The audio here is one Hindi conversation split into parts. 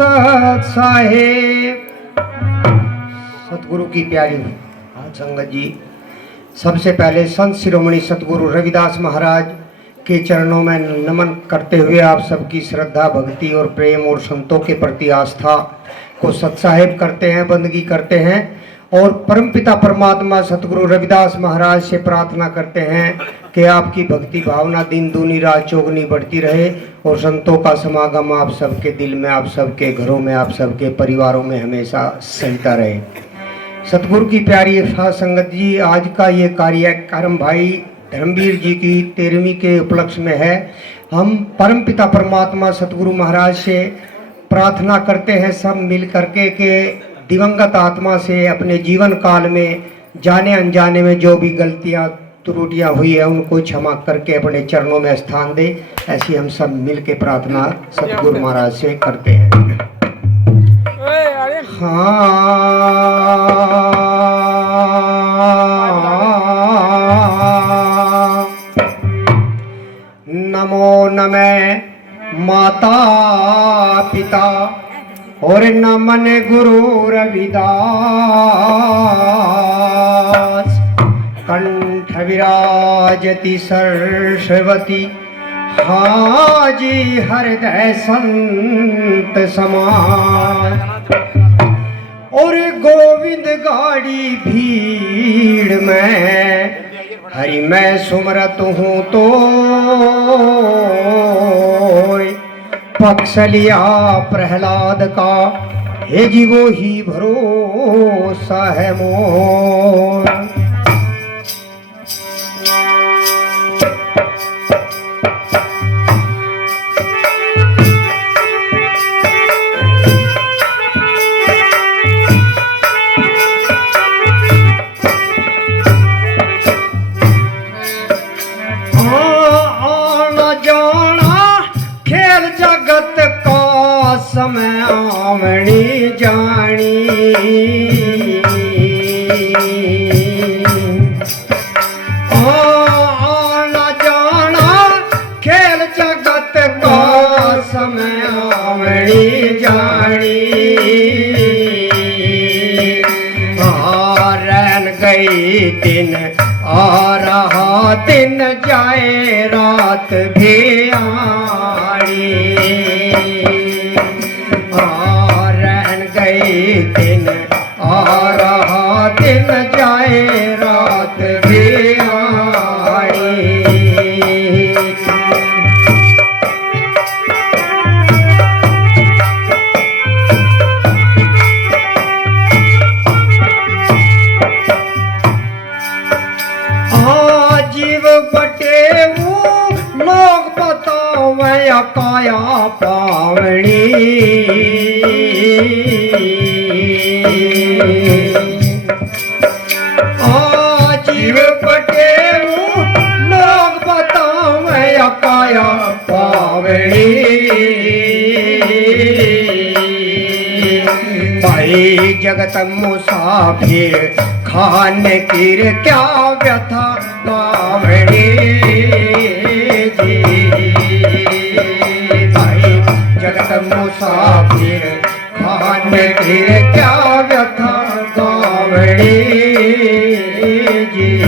सत साहेब। सतगुरु की प्यारी संगत जी, सबसे पहले संत शिरोमणि सतगुरु रविदास महाराज के चरणों में नमन करते हुए आप सबकी श्रद्धा, भक्ति और प्रेम और संतों के प्रति आस्था को सत्साहिब करते हैं, बंदगी करते हैं और परमपिता परमात्मा सतगुरु रविदास महाराज से प्रार्थना करते हैं कि आपकी भक्ति भावना दिन दूनी रात चौगुनी बढ़ती रहे और संतों का समागम आप सबके दिल में, आप सबके घरों में, आप सबके परिवारों में हमेशा सहता रहे। सतगुरु की प्यारी संगत जी, आज का ये कार्यक्रम भाई धर्मवीर जी की 13वीं के उपलक्ष्य में है। हम परमपिता परमात्मा सतगुरु महाराज से प्रार्थना करते हैं सब मिल करके कि दिवंगत आत्मा से अपने जीवन काल में जाने अनजाने में जो भी गलतियां त्रुटियां हुई है उनको क्षमा करके अपने चरणों में स्थान दे। ऐसी हम सब मिल के प्रार्थना सतगुरु महाराज से करते हैं। नमो नमः माता पिता और नमन गुरु रविदास। कंठ विराजति सरस्वती, हाजी हृदय संत समान। और गोविंद गाड़ी भीड़ में हरि मैं सुमरत हूँ तो पक्ष लिया प्रहलाद का, हे जीवो ही भरोसा है मोर। समय आवणी जानी, आना जाना खेल जगत का समय आवणी जानी। रहन गई दिन आ रहा दिन जाए रात भी आड़ी। दिन आ रहा दिन जाए रात भी आड़ी। जीव बटे वो लोग बताओ मैं काया पावनी। जीव बटे वो लोग बताओ मैं काया पावनी। भाई जगत मुसाफिर खाने की क्या व्यथा गावड़ी। भाई जगत मुसाफिर खाने की क्या व्यथा गावड़ी जी।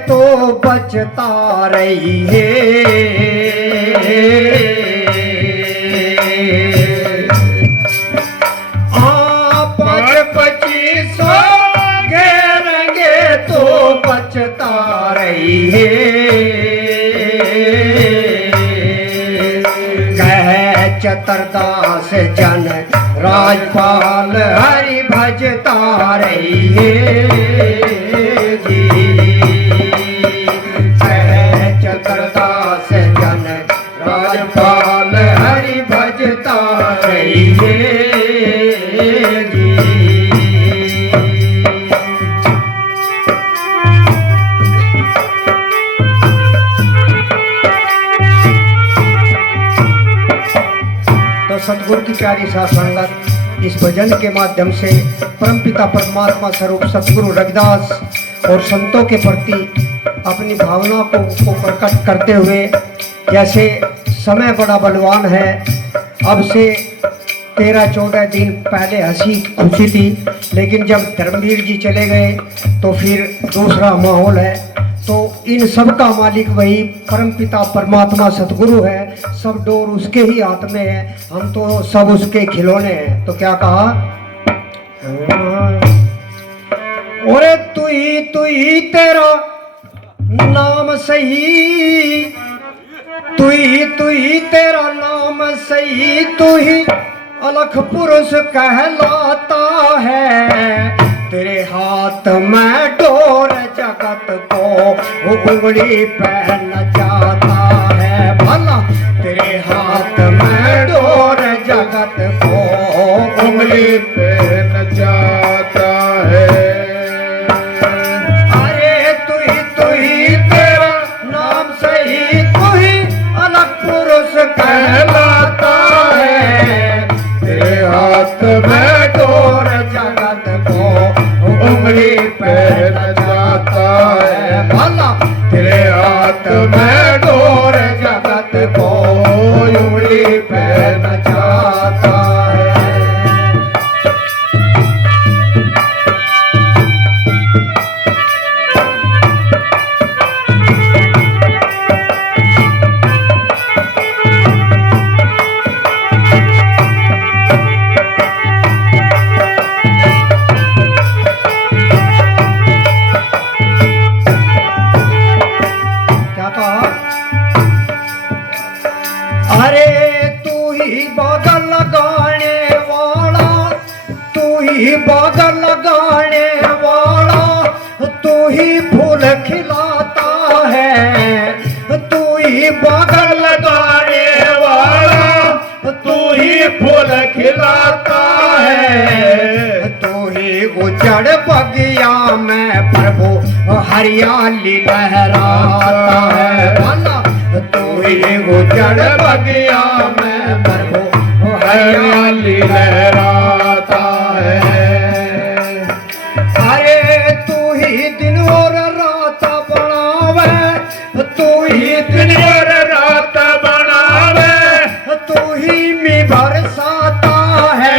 तो बचता रही है। आप 2500 घेरेंगे तो बचता रही है। कह चतुर्दास जन राजपाल हरि भजता रही है। चतुर्दास जन राजपाल हरि भजता रही है। सतगुरु की प्यारी सा संगत इस भजन के माध्यम से परमपिता परमात्मा स्वरूप सतगुरु रविदास और संतों के प्रति अपनी भावना को प्रकट करते हुए, जैसे समय बड़ा बलवान है, अब से 13-14 दिन पहले हंसी खुशी थी, लेकिन जब धर्मवीर जी चले गए तो फिर दूसरा माहौल है। तो इन सब का मालिक वही परमपिता परमात्मा सतगुरु है, सब डोर उसके ही हाथ में है, हम तो सब उसके खिलौने हैं। तो क्या कहा, ओरे तू ही तेरा नाम सही, तू ही तेरा नाम सही, तू ही अलख पुरुष कहलाता है, तेरे हाथ में डोर जगत को उंगली पे नचाता है, भला तेरे हाथ में डोर जगत को उंगली पे नचाता है। अरे तू ही तेरा नाम सही, तू ही अलग पुरुष कहलाता है, तेरे हाथ में डोर जगत को उंगली पे नचाता है, भला तेरे हाथ में डोर जगत को उंगली पे नचाता है। अरे तू ही बागल लगाने वाला, तू ही बागल लगाने वाला, तू ही फूल खिलाता है, तू ही बागल लगाने वाला, तू ही फूल खिलाता है, तू ही उजड़ बगिया में प्रभु हरियाली लहराता है, भला तू ही उजड़ बगिया में प्रभु हरियाली लहराता है। अरे तू ही दिन और रात बनावे, तू ही दिन और रात बनावे, तू ही मी बरसाता है,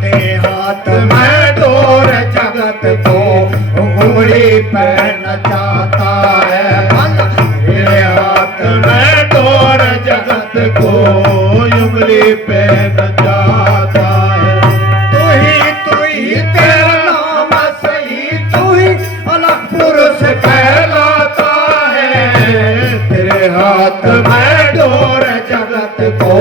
तेरे हाथ में डोर जगत को उंगली पे नचाता है, तेरे हाथ में डोर जगत को उंगली पे नचाता है। तू ही तेरा नाम सही, तू ही अलग पुरुष कहलाता है, तेरे हाथ में डोर जगत को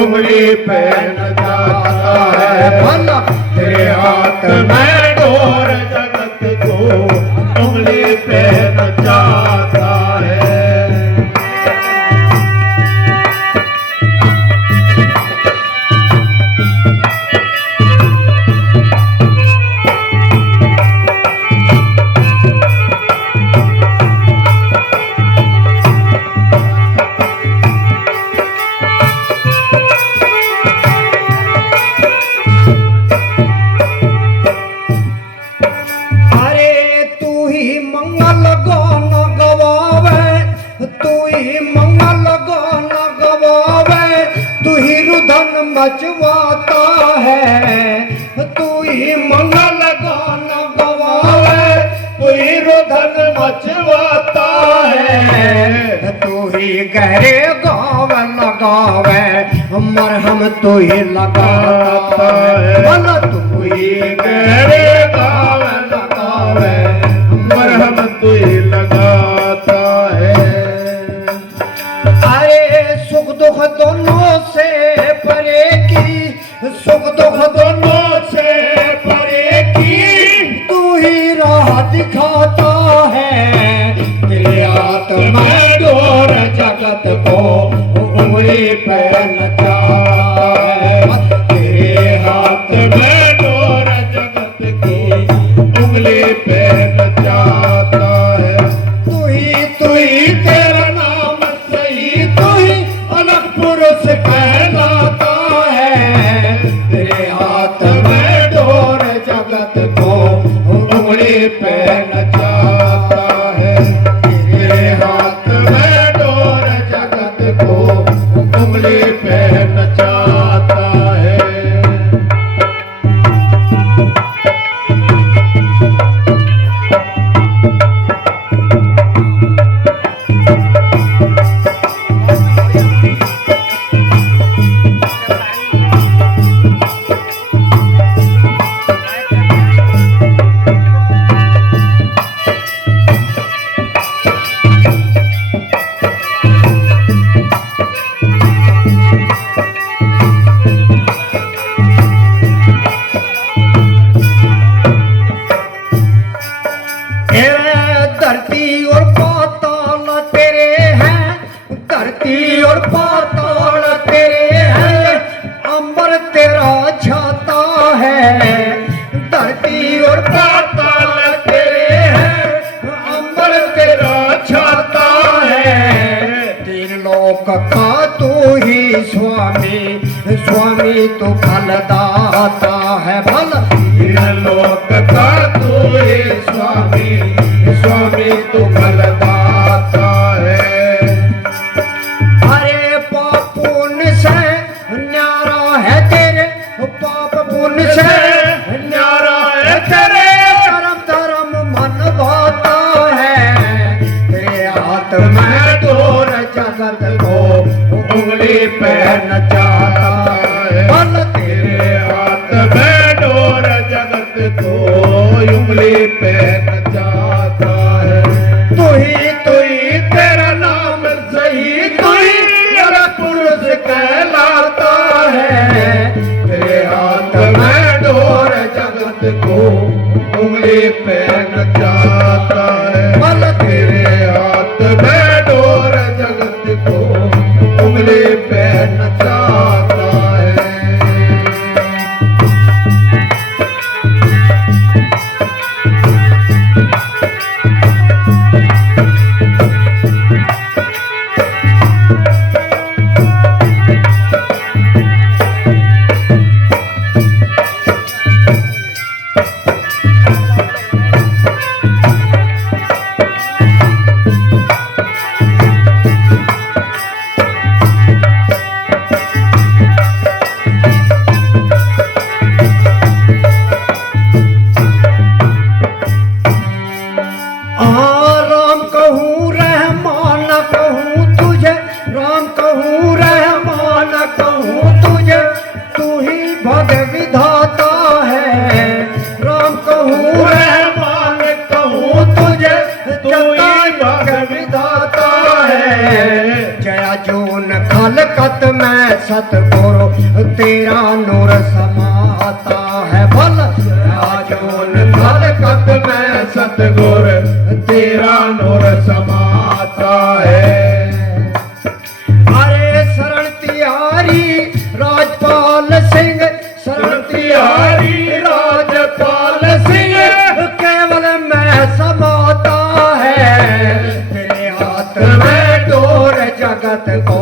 उंगली पे नचाता है, भला तेरे हाथ में डोर जगत को उंगली पे नचाता है। मंगल गाना गवावे, तू ही मंगल गाना गवावे, तू ही रुदन मचवाता है, तू ही मंगल गाना गवावे, तू ही रुदन मचवाता है, तू ही गहरे गाव लगावे, मरहम तू ही लगाता है, भला तू ही गहरे गाव लगावे, मरहम तू ही लगाता है। अरे सुख दुख दोनों से परे की, सुख दुख दोनों से परे की, तू ही राह दिखाता है, तेरे हाथ में डोर जगत को उंगली पे नचाता है, तेरे हाथ में डोर जगत को धरती और पाताल तेरे हैं, धरती और पाताल तेरे हैं, अंबर तेरा छाता है। धरती और पाताल तेरे हैं, अंबर तेरा छाता है। तीन लोक का तू ही स्वामी, स्वामी तू फलदाता है। भल तीन लोक का तू ही स्वामी, स्वामी तू फलदाता है। अरे पाप पुण्य से न्यारा है तेरे, पाप पुण्य से न्यारा है तेरे, धर्म धर्म मन भाता है। तेरे हाथ में तोर जगत को उंगली पे नचाता है। बल तेरे हाथ में डोर जगत को उंगली पे नचाता है। तू ही तेरा नाम सही, तू ही तेरा पुरुष कहलाता है। तेरे हाथ में डोर जगत को उंगली पे नचाता है। बल तेरे हाथ में डोर जगत को उंगली पे नचाता है। राम कहूँ रहमान कहूँ तुझे, राम कहूँ रहमान कहूँ तुझे, तू ही भग विधाता है। राम कहूँ रहमान कहूँ तुझे, तू ही भग विधाता है। जया जोन खलकत में सतगुरु तेरा नूर समाता है। भल जया जोन खलकत में सतगुरु तेरा नूर समाता है। अरे शरण तिहारी राजपाल सिंह, शरण तिहारी राजपाल सिंह, केवल मैं समाता है। तेरे हाथ में डोर जगत को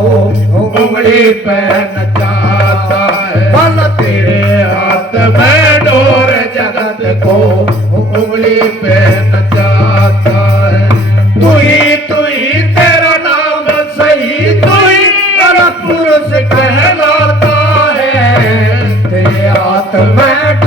उंगली पे नचाता है। बल तेरे हाथ में डोर जगत को उंगली पे नचाता है। तू ही तेरा नाम सही, तू ही तेरा पुरुष कहलाता है। तेरे हाथ में